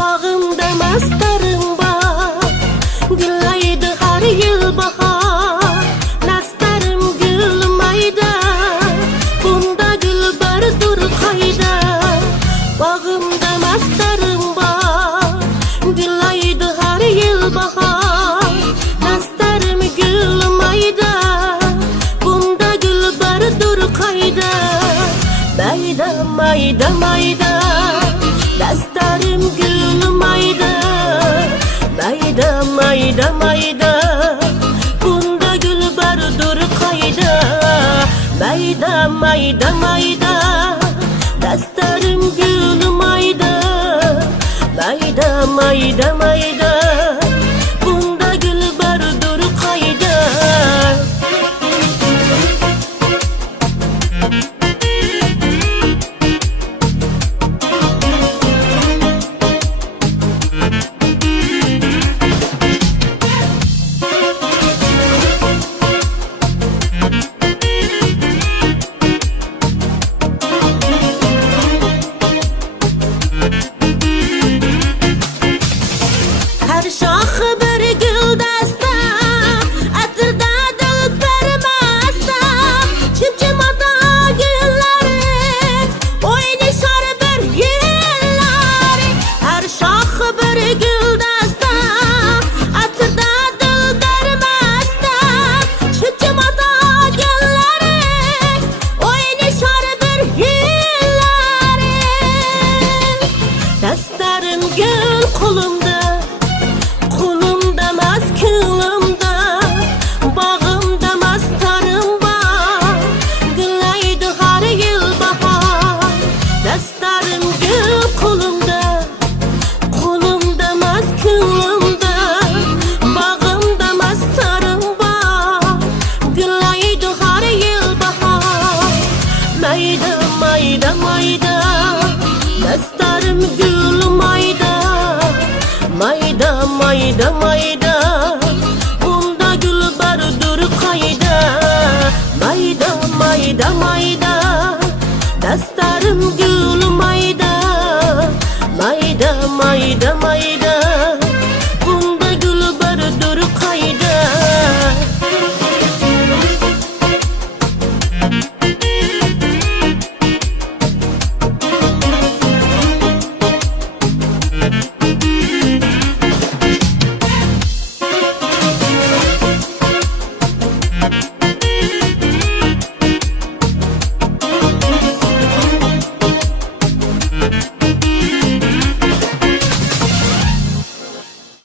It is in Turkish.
Bağımda mastarım var, güllaydı her yıl bahar. Nastarım gülmaydı, bunda gül bardır kayda. Bağımda mastarım var, güllaydı her yıl bahar. Nastarım gülmaydı, bunda gül bardır kayda. Mayda mayda mayda, dastarım gülmaydı. Mayda mayda mayda, bunda gül bardır kayda. Mayda mayda mayda, dastarım gülmaydı. Mayda mayda mayda, bunda gül bardır kayda. Her şahı bir gül dasta, atırda dıl permasta. Çimçimada gülleri, oynayışar bir yılları. Her şahı bir gül dasta, atırda dıl permasta. Çimçimada gülleri, oynayışar bir yılları. Dastarım gül kolumda, kulumda maz kılımda. Bağımda mastarım var, güllaydı her yıl bahar. Dastarım gül kolumda, kulumda maz kılımda. Bağımda mastarım var, güllaydı her yıl bahar. Mayda mayda mayda, dastarım gülmaydı. Mayda mayda mayda, bunda gül bardır kayda. Mayda mayda mayda, dastarım gülmaydı. Mayda mayda mayda, bunda gül bardır kayda.